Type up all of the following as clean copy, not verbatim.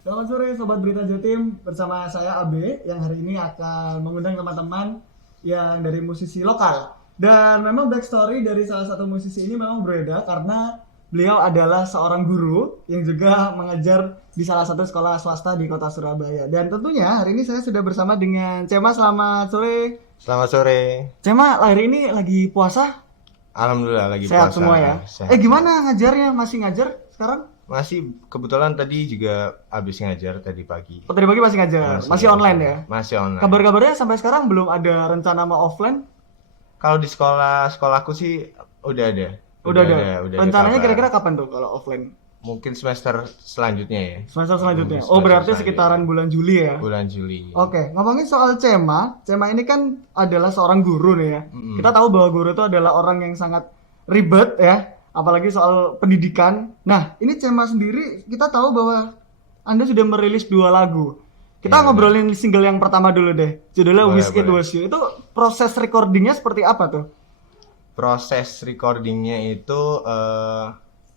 Selamat sore Sobat Berita Jatim, bersama saya Abe yang hari ini akan mengundang teman-teman yang dari musisi lokal. Dan memang backstory dari salah satu musisi ini memang berbeda karena beliau adalah seorang guru yang juga mengajar di salah satu sekolah swasta di kota Surabaya. Dan tentunya hari ini saya sudah bersama dengan Cema. Selamat sore. Selamat sore. Cema, hari ini lagi puasa? Alhamdulillah lagi Sehat puasa. semua ya? Sehat. Gimana ngajarnya? Masih ngajar sekarang? Masih kebetulan tadi juga habis ngajar tadi pagi. Oh, tadi pagi masih ngajar? Masih online ya? Masih online. Kabar-kabarnya sampai sekarang belum ada rencana mau offline? Kalau di sekolahku sih udah ada. Udah ada. Rencananya kabar. kira-kira kapan tuh kalau offline? Mungkin semester selanjutnya ya. Semester selanjutnya. Mungkin Oh, berarti semester sekitaran selanjutnya. bulan Juli ya? Bulan Juli. Oke, ngomongin soal Cema. Cema ini kan adalah seorang guru nih ya. Kita tahu bahwa guru itu adalah orang yang sangat ribet ya, apalagi soal pendidikan. Nah, ini Cema sendiri kita tahu bahwa Anda sudah merilis 2 lagu. Kita Iya, ngobrolin single yang pertama dulu deh. Judulnya Boleh, Wish It boleh. Was You. Itu proses recordingnya seperti apa tuh? Proses recordingnya itu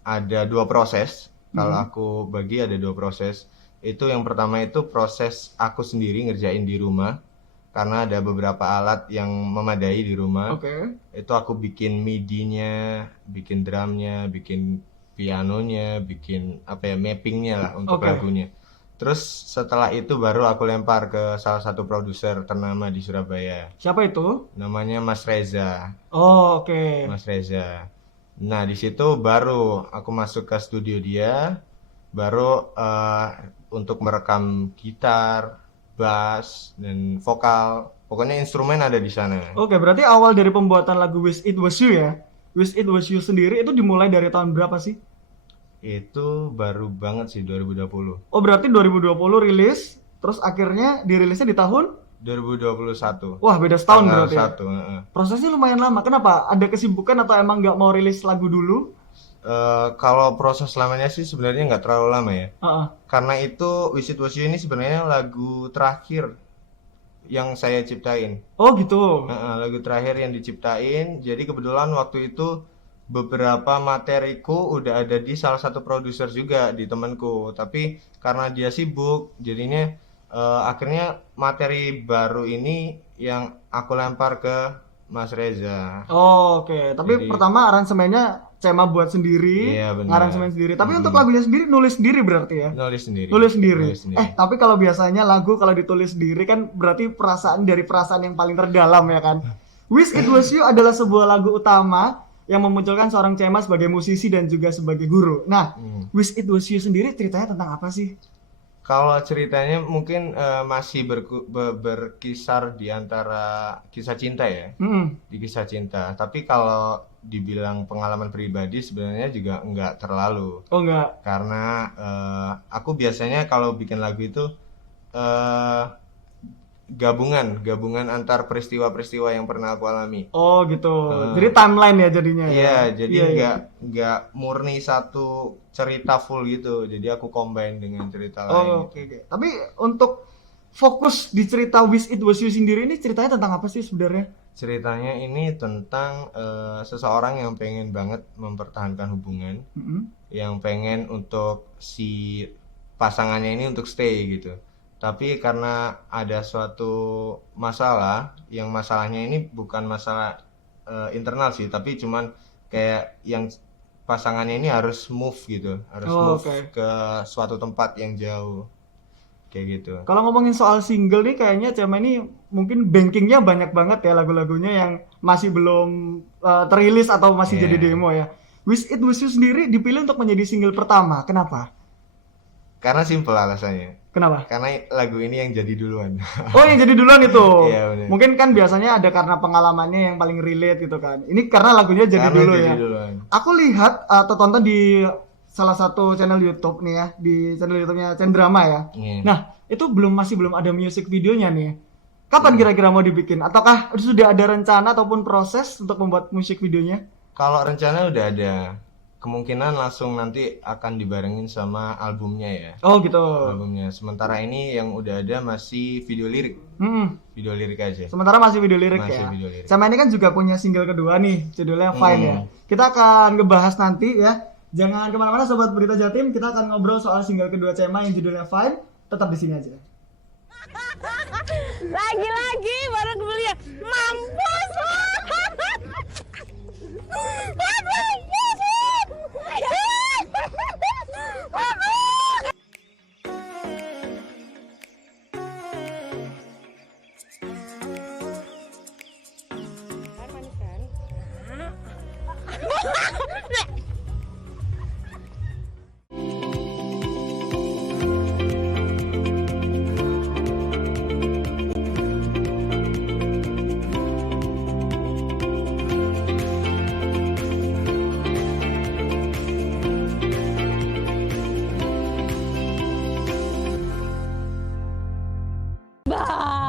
ada 2 proses. Kalau aku bagi ada 2 proses. Itu yang pertama itu proses aku sendiri ngerjain di rumah. Karena ada beberapa alat yang memadai di rumah. Oke. Itu aku bikin MIDI-nya, bikin drumnya, bikin pianonya, bikin mappingnya lah untuk Oke. lagunya. Terus setelah itu baru aku lempar ke salah satu produser ternama di Surabaya. Siapa itu? Namanya Mas Reza. Oh, oke. Mas Reza. Nah, di situ baru aku masuk ke studio dia, baru untuk merekam gitar, bass, dan vokal. Pokoknya instrumen ada di sana. Oke, berarti awal dari pembuatan lagu Wish It Was You ya? Wish It Was You sendiri itu dimulai dari tahun berapa sih? Itu baru banget sih 2020. Oh, berarti 2020 rilis, terus akhirnya dirilisnya di tahun? 2021. Wah, beda setahun Tanggal berarti ya? 1, heeh. Prosesnya lumayan lama. Kenapa? Ada kesibukan atau emang nggak mau rilis lagu dulu? Kalau proses lamanya sih sebenarnya nggak terlalu lama ya. Heeh. Karena itu Wish It Was You ini sebenarnya lagu terakhir yang saya ciptain. Oh, gitu. Lagu terakhir yang diciptain. Jadi kebetulan waktu itu beberapa materiku udah ada di salah satu produser juga di temanku. Tapi karena dia sibuk, jadinya akhirnya materi baru ini yang aku lempar ke Mas Reza. Oh, oke. Tapi Jadi pertama aransemennya Cema buat sendiri, iya benar. ngaransemen sendiri. Tapi untuk lagunya sendiri nulis sendiri berarti ya? Nulis sendiri. Nulis sendiri. Nulis sendiri. Tapi kalau biasanya lagu kalau ditulis sendiri kan berarti perasaan dari perasaan yang paling terdalam ya kan. Wish It Was You adalah sebuah lagu utama yang memunculkan seorang Cema sebagai musisi dan juga sebagai guru. Nah, Wish It Was You sendiri ceritanya tentang apa sih? Kalau ceritanya mungkin masih berkisar di antara kisah cinta ya. Di kisah cinta. Tapi kalau dibilang pengalaman pribadi sebenarnya juga enggak terlalu. Oh enggak. Karena aku biasanya kalau bikin lagu itu eh, gabungan antar peristiwa-peristiwa yang pernah aku alami. Oh gitu. Jadi timeline ya jadinya ya. Iya, jadi Iya. nggak murni satu cerita full gitu. Jadi aku combine dengan cerita lain Oh, gitu. oke. Tapi untuk fokus di cerita Wish It Was You sendiri ini ceritanya tentang apa sih sebenarnya? Ceritanya ini tentang seseorang yang pengen banget mempertahankan hubungan, yang pengen untuk si pasangannya ini untuk stay gitu. Tapi karena ada suatu masalah, yang masalahnya ini bukan masalah internal sih, tapi cuman kayak yang pasangannya ini harus move gitu, harus Oh, move oke. ke suatu tempat yang jauh, kayak gitu. Kalau ngomongin soal single nih kayaknya Cema ini mungkin bankingnya banyak banget ya lagu-lagunya yang masih belum terilis atau masih jadi Iya. demo ya. Wish It Was You sendiri dipilih untuk menjadi single pertama. Kenapa? Karena simple alasannya. Kenapa? Karena lagu ini yang jadi duluan. Oh, yang jadi duluan itu. Iya, bener. Mungkin kan biasanya ada karena pengalamannya yang paling relate gitu kan. Ini karena lagunya jadi Karena dulu jadi ya. duluan. Aku lihat atau tonton di salah satu channel YouTube nih ya, di channel YouTube-nya Cendrama ya. Iya. Nah, itu masih belum ada music videonya nih. Kapan kira-kira mau dibikin? Ataukah sudah ada rencana ataupun proses untuk membuat musik videonya? Kalau rencana udah ada. Kemungkinan langsung nanti akan dibarengin sama albumnya ya. Oh gitu. Albumnya. Sementara ini yang udah ada masih video lirik. Video lirik aja. Sementara masih video lirik Masih ya. video lirik. Sama ini kan juga punya single kedua nih, judulnya Fine ya. Kita akan ngebahas nanti ya Jangan kemana-mana Sobat Berita Jatim, kita akan ngobrol soal single kedua Cema yang judulnya Fine. Tetap di sini aja. Lagi-lagi baru beli mampus.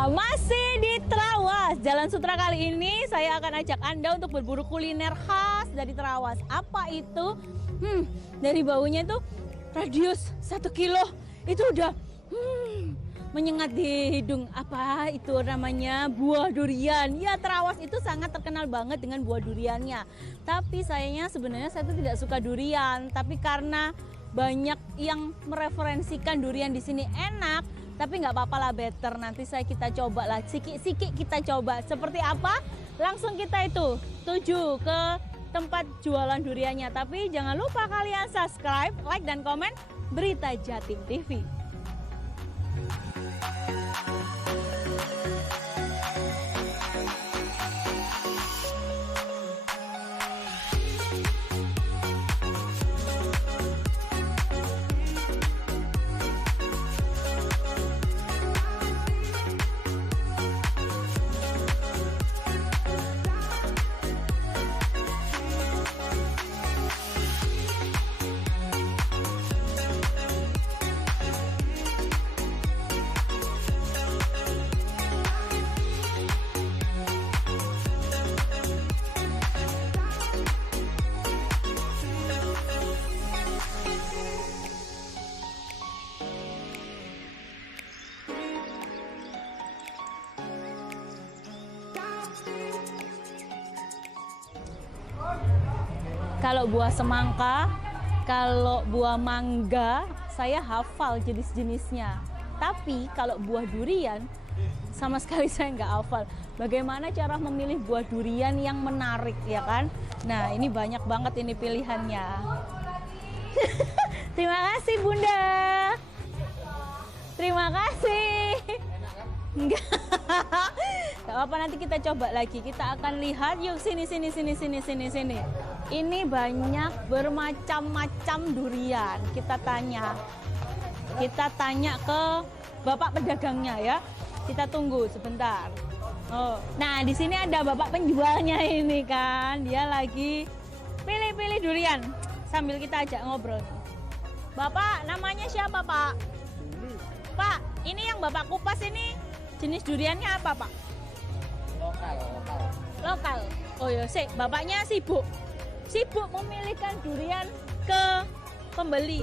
Masih di Trawas, Jalan Sutra. Kali ini saya akan ajak Anda untuk berburu kuliner khas dari Trawas. Apa itu? Dari baunya itu radius 1 kilo itu udah menyengat di hidung. Apa itu namanya? Buah durian. Ya, Trawas itu sangat terkenal banget dengan buah duriannya. Tapi sayangnya sebenarnya saya itu tidak suka durian. Tapi karena banyak yang mereferensikan durian di sini enak, tapi nggak apa-apa lah, better nanti kita coba lah, sikit-sikit kita coba seperti apa. Langsung kita itu tuju ke tempat jualan duriannya. Tapi jangan lupa kalian subscribe, like, dan komen Berita Jatim TV. Kalau buah semangka, kalau buah mangga, saya hafal jenis-jenisnya. Tapi kalau buah durian, sama sekali saya nggak hafal. Bagaimana cara memilih buah durian yang menarik, ya kan? Nah, ini banyak banget ini pilihannya. Terima kasih, Bunda. Terima kasih. Enggak. Gak apa-apa, nanti kita coba lagi. Kita akan lihat. Yuk, sini. Ini banyak bermacam-macam durian. Kita tanya ke bapak pedagangnya ya. Kita tunggu sebentar. Oh, nah di sini ada bapak penjualnya ini kan. Dia lagi pilih-pilih durian sambil kita ajak ngobrol. Bapak, namanya siapa, Pak? Pak, ini yang Bapak kupas ini jenis duriannya apa, Pak? Lokal. Oh ya, bapaknya sibuk memilihkan durian ke pembeli.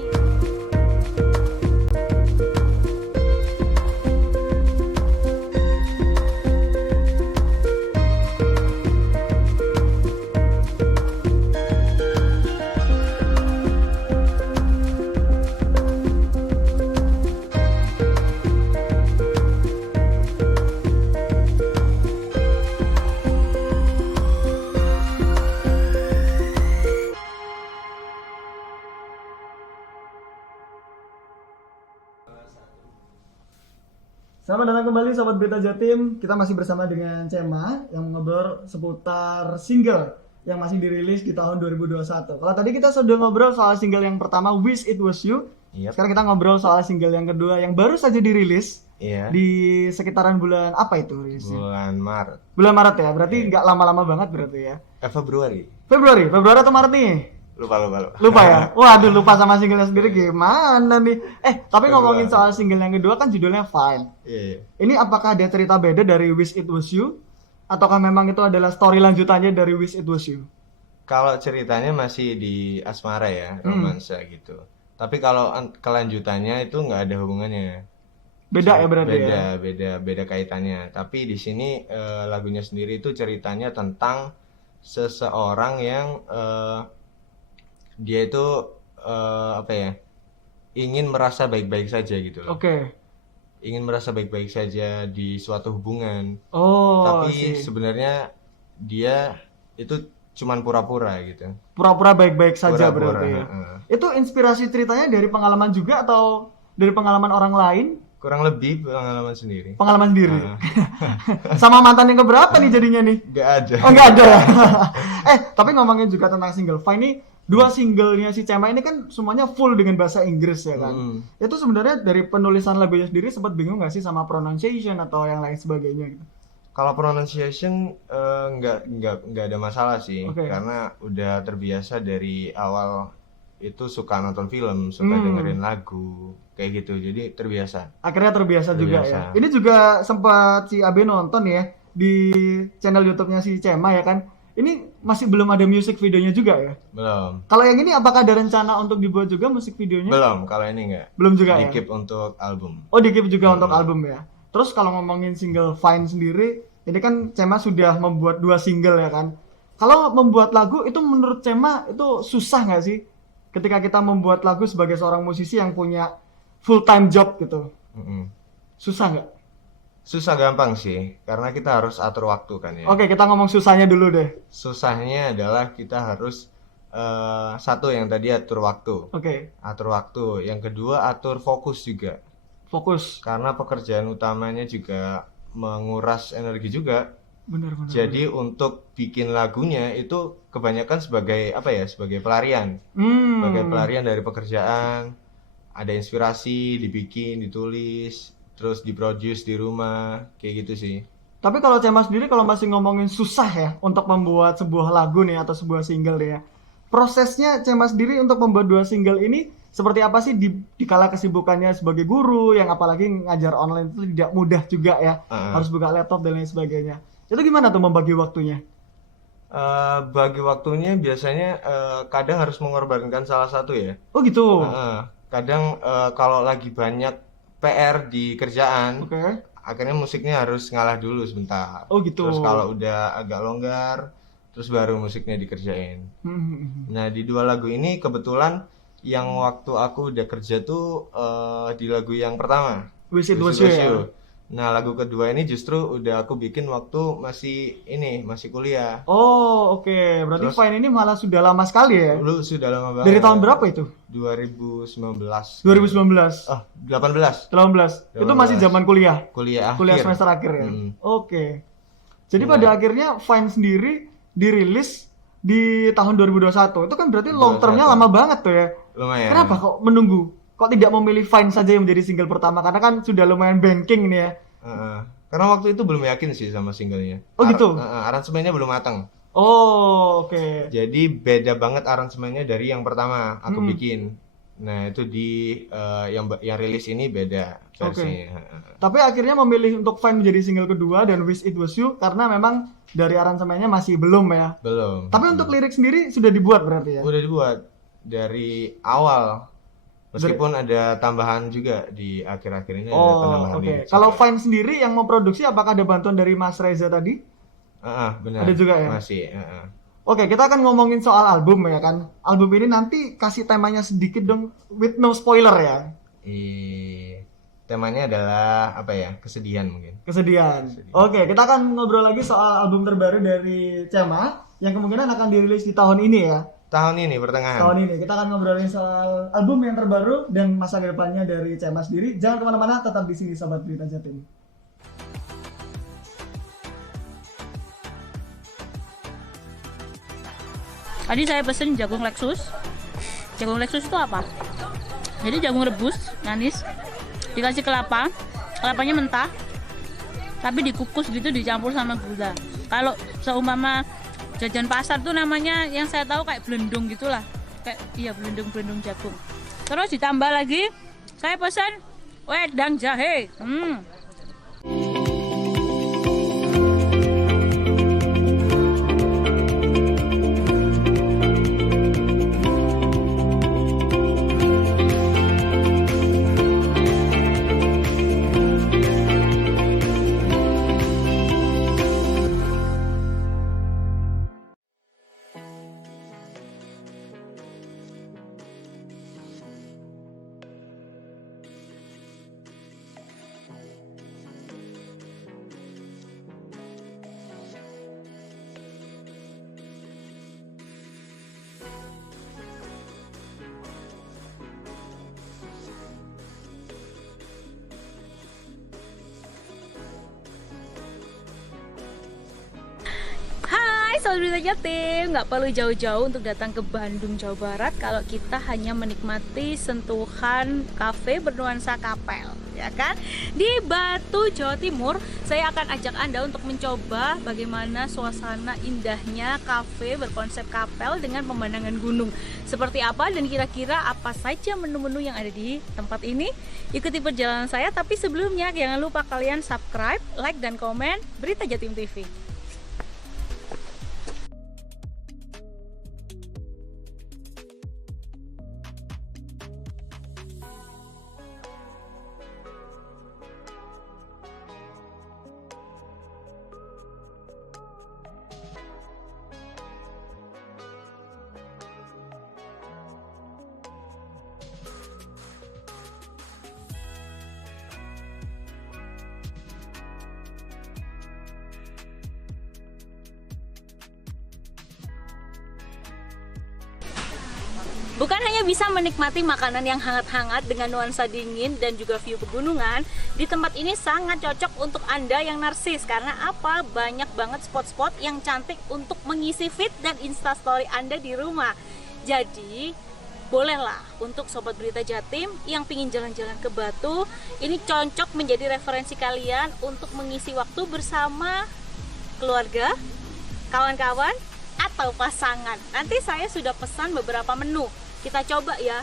Selamat datang kembali Sobat Berita Jatim. Kita masih bersama dengan Cema yang ngobrol seputar single yang masih dirilis di tahun 2021. Kalau tadi kita sudah ngobrol soal single yang pertama, Wish It Was You. Yep. Sekarang kita ngobrol soal single yang kedua yang baru saja dirilis. Iya. Di sekitaran bulan apa itu rilisnya? Bulan Maret. Bulan Maret ya, berarti Iya. nggak lama-lama banget berarti ya. Februari. Februari atau Maret nih? Lupa Ya? Waduh, lupa sama singlenya sendiri gimana nih? Tapi ngomongin Februari. soal single yang kedua kan judulnya Fine. Iya. Ini apakah ada cerita beda dari Wish It Was You? Ataukah memang itu adalah story lanjutannya dari Wish It Was You? Kalau ceritanya masih di asmara ya, romansa gitu. Tapi kalau kelanjutannya itu nggak ada hubungannya. Beda ya berarti ya? Beda kaitannya. Tapi di sini lagunya sendiri itu ceritanya tentang seseorang yang dia itu apa ya, ingin merasa baik-baik saja gitu loh. Oke. Ingin merasa baik-baik saja di suatu hubungan. Oh, Tapi sih. sebenarnya dia itu cuman pura-pura gitu. Pura-pura baik-baik saja Pura-pura. berarti ya. heeh. Itu inspirasi ceritanya dari pengalaman juga atau dari pengalaman orang lain? Kurang lebih pengalaman sendiri. Pengalaman sendiri. Heeh. Sama mantan yang keberapa nih jadinya nih? Nggak ada. Oh, nggak ada. Tapi ngomongin juga tentang single Fine nih, dua singlenya si Cema ini kan semuanya full dengan bahasa Inggris ya kan. Itu sebenarnya dari penulisan lagunya sendiri sempat bingung nggak sih sama pronunciation atau yang lain sebagainya gitu? Kalau pronunciation nggak ada masalah sih, Oke. karena udah terbiasa dari awal itu suka nonton film, suka dengerin lagu, kayak gitu. Jadi terbiasa. Akhirnya terbiasa juga Terbiasa. ya. Ini juga sempat si Abe nonton ya di channel YouTube-nya si Cema ya kan. Ini masih belum ada music videonya juga ya. Belum. Kalau yang ini apakah ada rencana untuk dibuat juga musik videonya? Belum, kalau ini nggak. Belum juga ya. Di-keep untuk album. Oh, di-keep juga untuk album ya. Terus kalau ngomongin single Fine sendiri, ini kan Cema sudah membuat 2 single ya kan. Kalau membuat lagu itu menurut Cema itu susah nggak sih? Ketika kita membuat lagu sebagai seorang musisi yang punya full time job gitu. Mm-mm. Susah nggak? Susah gampang sih, karena kita harus atur waktu kan ya. Oke, kita ngomong susahnya dulu deh. Susahnya adalah kita harus satu yang tadi atur waktu. Oke, Atur waktu. Yang kedua atur fokus juga. fokus. Karena pekerjaan utamanya juga menguras energi juga. Benar. Jadi untuk bikin lagunya itu kebanyakan sebagai apa ya? Sebagai pelarian. Sebagai pelarian dari pekerjaan. Ada inspirasi, dibikin, ditulis, terus diproduce di rumah, kayak gitu sih. Tapi kalau Cema sendiri kalau masih ngomongin susah ya untuk membuat sebuah lagu nih atau sebuah single nih ya. Prosesnya Cema sendiri untuk membuat 2 single ini seperti apa sih di kala kesibukannya sebagai guru yang apalagi ngajar online itu tidak mudah juga ya. Harus buka laptop dan lain sebagainya. Itu gimana tuh membagi waktunya? Bagi waktunya biasanya kadang harus mengorbankan salah satu ya. Oh gitu. Kadang kalau lagi banyak PR di kerjaan, Oke. akhirnya musiknya harus ngalah dulu sebentar. Oh gitu. Terus kalau udah agak longgar, terus baru musiknya dikerjain. Nah, di 2 lagu ini kebetulan yang waktu aku udah kerja tuh di lagu yang pertama, Wish It Wish Was It You Was ya. You. Nah, lagu kedua ini justru udah aku bikin waktu masih kuliah. Oh oke. Berarti Terus- Fine ini malah sudah lama sekali ya. Dulu sudah lama banget. Dari tahun berapa itu? 2019. 2019. 18. 18. Itu masih zaman kuliah. Kuliah Kuliah akhir. semester akhir ya. Mm. Oke. Jadi pada akhirnya Fine sendiri dirilis di tahun 2021. Itu kan berarti long termnya 2021. lama banget tuh ya. Lumayan. Kenapa kok menunggu? Kok tidak memilih Fine saja yang menjadi single pertama? Karena kan sudah lumayan banking nih ya. Karena waktu itu belum yakin sih sama singlenya. Oh, gitu? Aransemennya belum matang. Oh oke. Jadi beda banget aransemennya dari yang pertama aku bikin. Nah, itu di yang rilis ini beda versinya. Tapi akhirnya memilih untuk Fine menjadi single kedua dan Wish It Was You karena memang dari aransemennya masih belum ya. Belum. Tapi untuk lirik sendiri sudah dibuat berarti ya. Udah dibuat dari awal. Meskipun ada tambahan juga di akhir-akhir ini ada Oh tambahan oke. lirik Kalau juga. Fine sendiri yang mau produksi apakah ada bantuan dari Mas Reza tadi? Benar. Ada juga ya? Masih. Oke, kita akan ngomongin soal album ya kan. Album ini nanti kasih temanya sedikit dong, with no spoiler ya. Temanya adalah apa ya? Kesedihan mungkin. Kesedihan. Oke, kita akan ngobrol lagi soal album terbaru dari Cema yang kemungkinan akan dirilis di tahun ini ya. Tahun ini pertengahan. Tahun ini kita akan ngobrolin soal album yang terbaru dan masa depannya dari Cema sendiri. Jangan kemana-mana, tetap di sini Sobat Berita Jatim. Tadi saya pesen jagung Lexus. Jagung Lexus itu apa? Jadi jagung rebus, manis, dikasih kelapa, kelapanya mentah, tapi dikukus gitu dicampur sama gula. Kalau seumpama jajan pasar tuh namanya yang saya tahu kayak belendung gitulah, kayak iya belendung jagung. Terus ditambah lagi, saya pesan wedang jahe. Hai Sobat Berita Jatim, nggak perlu jauh-jauh untuk datang ke Bandung, Jawa Barat kalau kita hanya menikmati sentuhan kafe bernuansa kapel, ya kan? Di Batu, Jawa Timur, saya akan ajak Anda untuk mencoba bagaimana suasana indahnya kafe berkonsep kapel dengan pemandangan gunung. Seperti apa dan kira-kira apa saja menu-menu yang ada di tempat ini? Ikuti perjalanan saya, tapi sebelumnya jangan lupa kalian subscribe, like, dan komen Berita Jatim TV. Bukan hanya bisa menikmati makanan yang hangat-hangat dengan nuansa dingin dan juga view pegunungan, di tempat ini sangat cocok untuk Anda yang narsis. Karena apa? Banyak banget spot-spot yang cantik untuk mengisi feed dan instastory Anda di rumah. Jadi, bolehlah untuk Sobat Berita Jatim yang pingin jalan-jalan ke Batu, ini cocok menjadi referensi kalian untuk mengisi waktu bersama keluarga, kawan-kawan, atau pasangan. Nanti saya sudah pesan beberapa menu. Kita coba ya,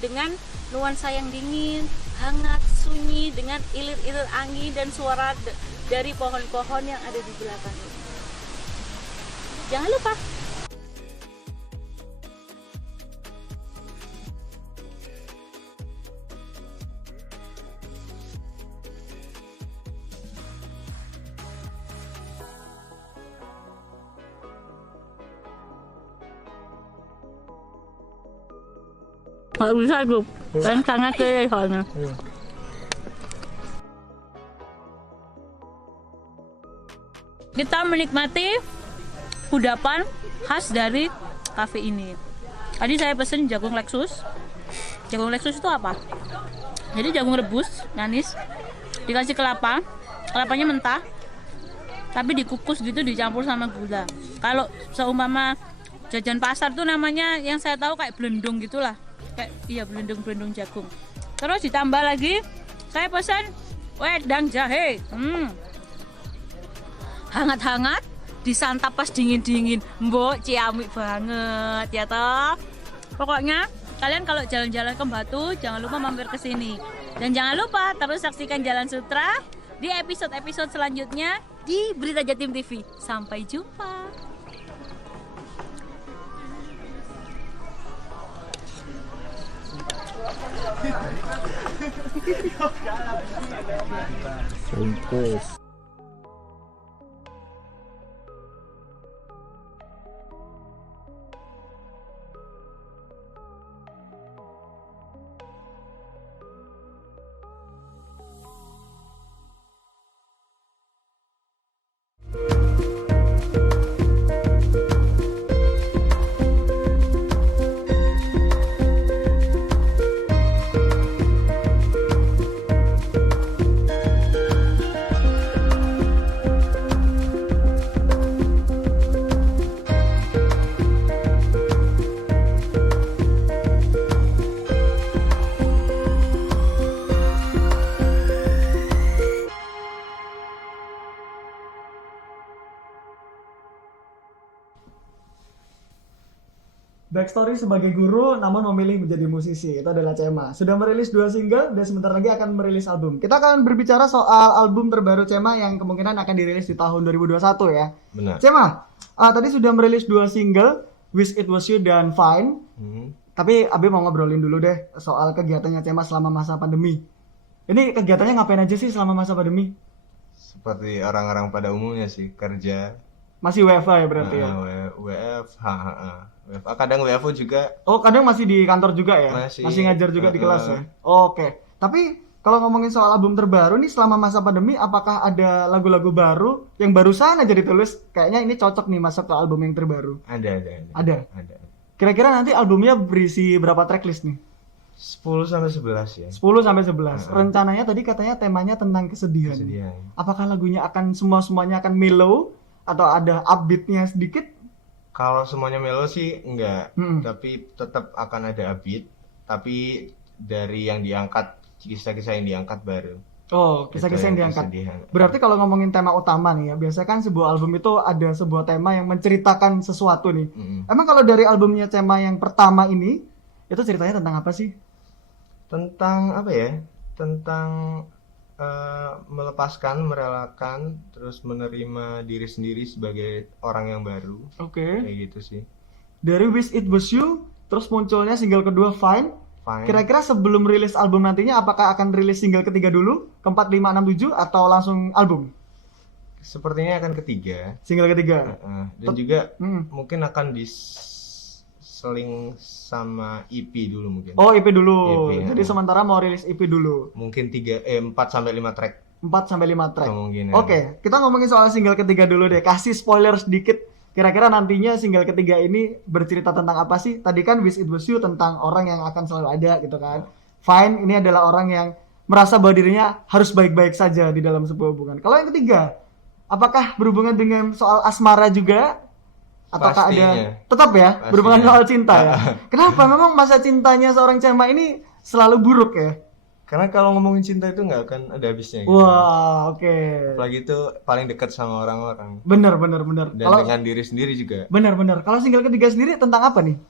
dengan nuansa yang dingin, hangat, sunyi, dengan ilir-ilir angin dan suara dari pohon-pohon yang ada di belakang ini. Jangan lupa nggak bisa grup dan sangat kere soalnya. Kita menikmati kudapan khas dari kafe ini. Tadi saya pesen jagung Lexus. Jagung Lexus itu apa? Jadi jagung rebus manis, dikasih kelapa, kelapanya mentah, tapi dikukus gitu, dicampur sama gula. Kalau seumpama jajan pasar tuh namanya yang saya tahu kayak blendong gitulah. Kayak iya blendong jagung. Terus ditambah lagi saya pesan wedang jahe. Hangat-hangat, disantap pas dingin-dingin. Mbok ciamik banget ya toh. Pokoknya kalian kalau jalan-jalan ke Batu jangan lupa mampir ke sini. Dan jangan lupa terus saksikan Jalan Sutra di episode-episode selanjutnya di Berita Jatim TV. Sampai jumpa. Bungkus. Backstory sebagai guru namun memilih menjadi musisi, itu adalah Cema. Sudah merilis 2 single dan sebentar lagi akan merilis album. Kita akan berbicara soal album terbaru Cema yang kemungkinan akan dirilis di tahun 2021 ya. Benar. Cema, tadi sudah merilis 2 single, Wish It Was You dan Fine. Tapi Abi mau ngobrolin dulu deh soal kegiatannya Cema selama masa pandemi. Ini kegiatannya ngapain aja sih selama masa pandemi? Seperti orang-orang pada umumnya sih, kerja. Masih WFH ya berarti ya? WFH, kadang WFO juga. Oh, kadang masih di kantor juga ya? Masih ngajar juga di kelas ya? Oke. Tapi kalau ngomongin soal album terbaru nih selama masa pandemi, apakah ada lagu-lagu baru yang barusan aja ditulis? Kayaknya ini cocok nih masuk ke album yang terbaru. Ada. Ada? Ada. Kira-kira nanti albumnya berisi berapa tracklist nih? 10 sampai 11 ya. 10 sampai 11. Rencananya tadi katanya temanya tentang kesedihan. Kesedihan. Apakah lagunya akan semuanya akan mellow atau ada upbeatnya sedikit? Kalau semuanya melo sih enggak, Mm-mm. tapi tetap akan ada upbeat, tapi dari yang diangkat, kisah-kisah yang diangkat baru. Oh, kisah-kisah yang diangkat. Kesedihan. Berarti kalau ngomongin tema utama nih ya, biasanya kan sebuah album itu ada sebuah tema yang menceritakan sesuatu nih. Mm-mm. Emang kalau dari albumnya tema yang pertama ini, itu ceritanya tentang apa sih? Tentang apa ya? Tentang melepaskan, merelakan, terus menerima diri sendiri sebagai orang yang baru. Oke. Kayak gitu sih. Dari Wish It Was You, terus munculnya single kedua Fine. Fine. Kira-kira sebelum rilis album nantinya, apakah akan rilis single ketiga dulu, keempat, lima, enam, tujuh, atau langsung album? Sepertinya akan ketiga. Single ketiga. Dan juga Hmm. mungkin akan diseling sama EP dulu mungkin. Oh, EP dulu. EP, Jadi sementara mau rilis EP dulu. Mungkin 4 sampai 5 track 4 sampai 5 track. kemungkinan. Oke, kita ngomongin soal single ketiga dulu deh. Kasih spoiler sedikit. Kira-kira nantinya single ketiga ini bercerita tentang apa sih? Tadi kan Wish It Was You tentang orang yang akan selalu ada gitu kan. Fine, ini adalah orang yang merasa bahwa dirinya harus baik-baik saja di dalam sebuah hubungan. Kalau yang ketiga, apakah berhubungan dengan soal asmara juga? Ataukah ada Pastinya. tetap ya Pastinya. berhubungan soal cinta ya? Kenapa? Memang masa cintanya seorang Cema ini selalu buruk ya? Karena kalau ngomongin cinta itu nggak akan ada habisnya gitu. Wah, oke. Apalagi itu paling dekat sama orang-orang Bener. dan dengan diri sendiri juga. Benar. Kalau single ketiga sendiri tentang apa nih?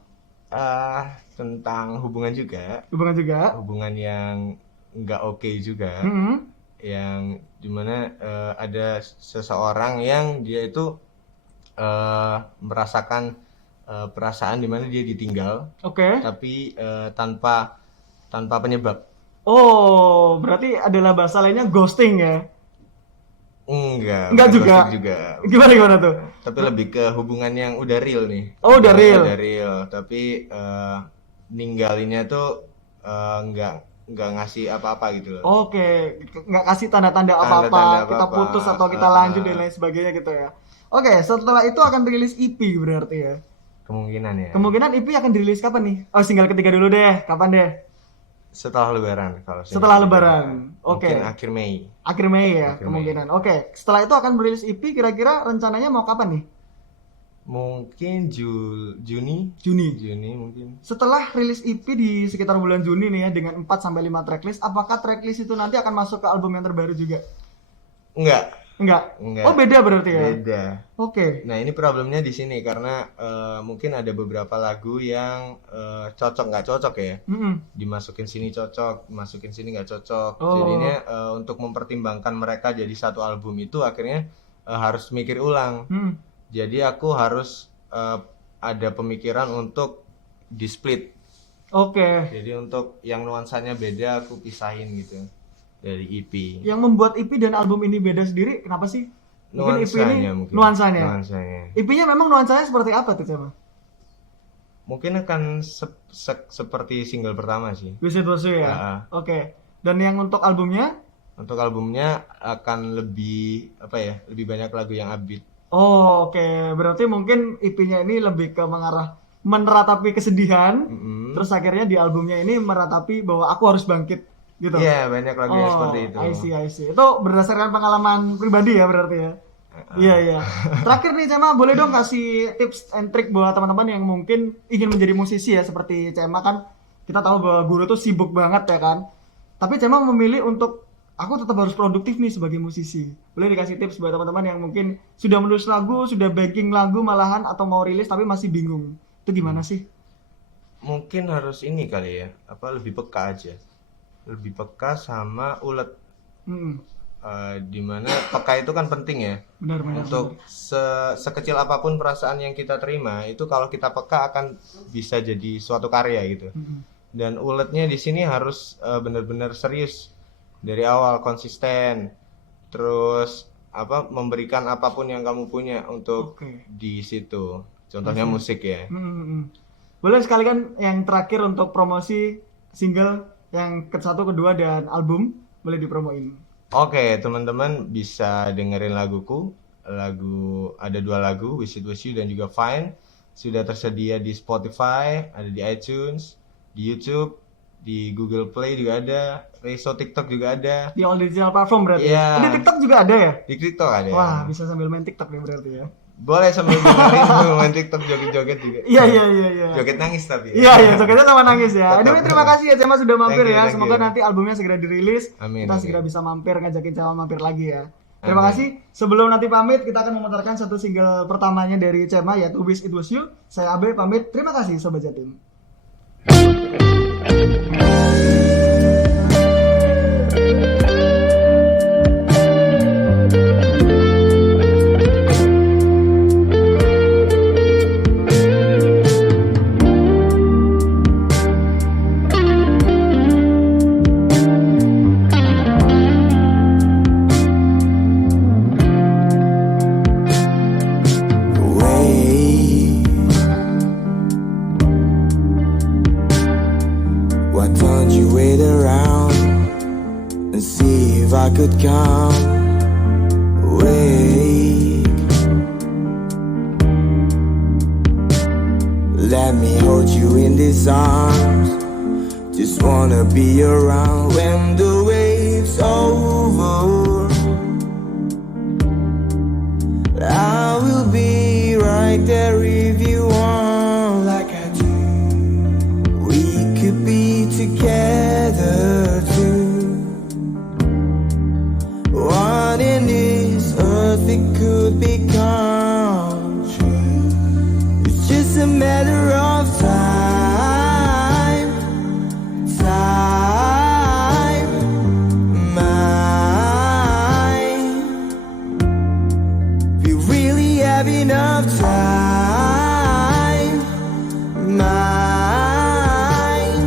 Tentang hubungan juga, Hubungan juga. hubungan yang nggak oke juga, Mm-mm. yang dimana ada seseorang yang dia itu merasakan perasaan dimana dia ditinggal, Oke. tapi tanpa penyebab. Oh, berarti adalah bahasa lainnya ghosting ya? Enggak Enggak bukan juga. ghosting juga. Gimana tuh? Tapi lebih ke hubungan yang udah real nih. Oh, udah real. Udah real, tapi ninggalinnya tuh nggak ngasih apa-apa gitu loh. Oke, nggak kasih tanda-tanda apa-apa, Tanda-tanda kita apa-apa. putus atau kita lanjut dan lain sebagainya gitu ya. Oke, setelah itu akan rilis EP berarti ya. Kemungkinan ya. Kemungkinan EP akan dirilis kapan nih? Oh, single ketiga dulu deh. Kapan deh? Setelah Lebaran kalau saya. Setelah Lebaran. Oke. Mungkin akhir Mei. Akhir Mei ya, Akhir Mei. kemungkinan. Oke, setelah itu akan merilis EP, kira-kira rencananya mau kapan nih? Mungkin Juni mungkin. Setelah rilis EP di sekitar bulan Juni nih ya dengan 4 sampai 5 tracklist, apakah tracklist itu nanti akan masuk ke album yang terbaru juga? Enggak. Enggak. Enggak. Oh, beda berarti ya. Beda. Oke. Nah, ini problemnya di sini karena mungkin ada beberapa lagu yang cocok nggak cocok ya. Mm-mm. Dimasukin sini cocok, masukin sini nggak cocok. Oh. Jadinya untuk mempertimbangkan mereka jadi satu album itu akhirnya harus mikir ulang. Hmm. Jadi aku harus ada pemikiran untuk di split. Oke. Jadi untuk yang nuansanya beda aku pisahin gitu dari EP. Yang membuat EP dan album ini beda sendiri, kenapa sih? Mungkin EP ini nuansanya. EP-nya memang nuansanya seperti apa tuh, coba? Mungkin akan seperti single pertama sih. Wish It Was You ya. Oke. Dan yang untuk albumnya? Untuk albumnya akan lebih apa ya? Lebih banyak lagu yang upbeat. Oh, oke. Berarti mungkin EP-nya ini lebih ke mengarah meratapi kesedihan. Terus akhirnya di albumnya ini meratapi bahwa aku harus bangkit gitu. Iya, banyak lagu yang seperti itu. I see. Itu berdasarkan pengalaman pribadi ya berarti ya. Iya. Terakhir nih Cema, boleh dong kasih tips and trick buat teman-teman yang mungkin ingin menjadi musisi ya seperti Cema kan. Kita tahu bahwa guru tuh sibuk banget ya kan. Tapi Cema memilih untuk aku tetap harus produktif nih sebagai musisi. Boleh dikasih tips buat teman-teman yang mungkin sudah menulis lagu, sudah banking lagu malahan atau mau rilis tapi masih bingung. Itu gimana sih? Mungkin harus ini kali ya, lebih peka aja. Lebih peka sama ulet. Dimana peka itu kan penting ya. Benar. Untuk sekecil apapun perasaan yang kita terima, itu kalau kita peka akan bisa jadi suatu karya gitu. Dan uletnya di sini harus benar-benar serius dari awal, konsisten. Terus memberikan apapun yang kamu punya untuk di situ. Contohnya musik ya. Boleh sekalian yang terakhir untuk promosi single yang ke-1, kedua dan album boleh dipromoin. Oke, teman-teman bisa dengerin laguku. Ada 2 lagu, Wish It Was You dan juga Fine. sudah tersedia di Spotify, ada di iTunes, di YouTube, di Google Play juga ada, Reso TikTok juga ada. Di all digital platform berarti. Iya. Di TikTok juga ada ya? Di TikTok ada. Wah, bisa sambil main TikTok nih berarti ya. Boleh sambil dengerin main TikTok joget-joget juga. Iya. Joget nangis tapi. Iya, jogetnya sama nangis ya. Tetap. Anyway, terima kasih ya Cema sudah mampir ya. Thank Semoga you. nanti albumnya segera dirilis. Amin, Kita amin. segera bisa mampir, ngajakin Cema mampir lagi ya. Terima Amin. kasih. Sebelum nanti pamit, kita akan memutarkan satu single pertamanya dari Cema yaitu Wish It Was You. Saya Abe pamit. Terima kasih Sobat Jatim. Wait, why don't you wait around and see if I could come? Wait, let me hold you in these arms. Just wanna be around when the waves over. I will be right there if you want, like I do. We could be together too. What in this earth it could become true. It's just a matter of time, mine. We really have enough time, mine.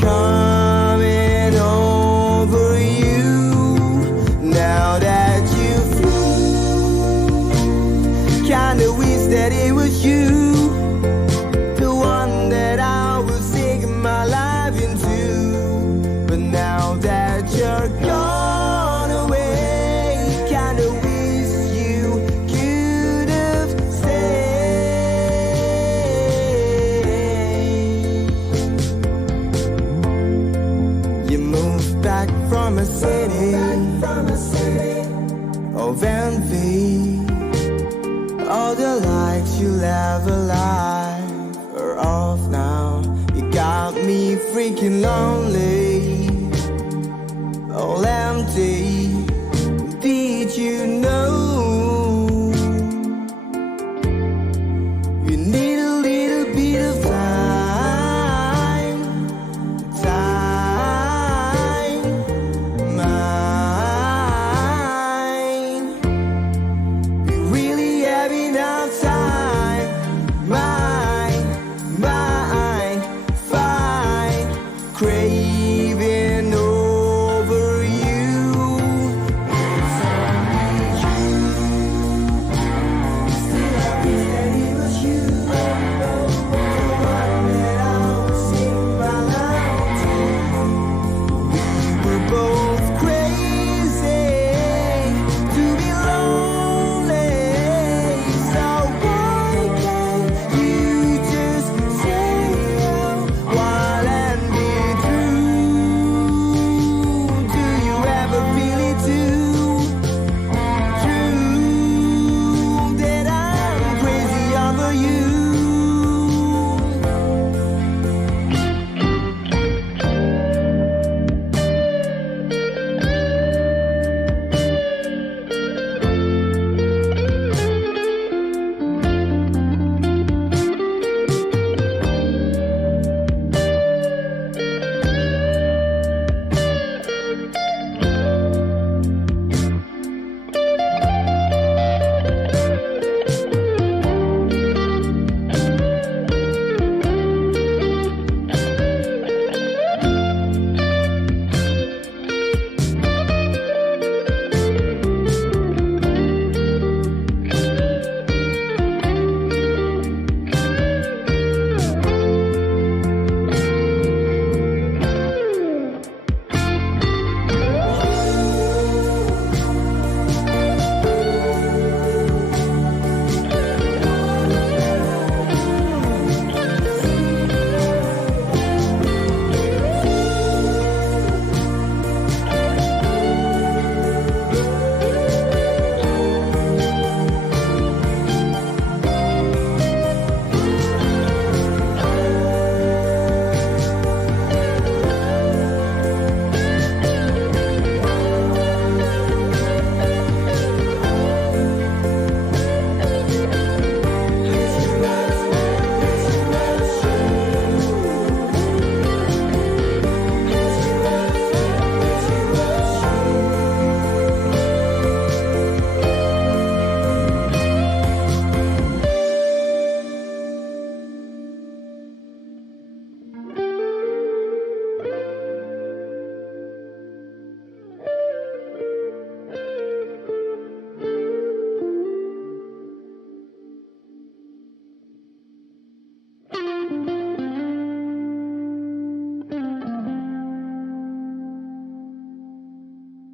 Coming over you now that you flew. Kinda wish that it was you, the one that I was sinking my life into. But now that you're gone away, kinda wish you could have stayed. You moved back from a city of envy. All the lights you'll ever light are off now. You got me freaking lonely.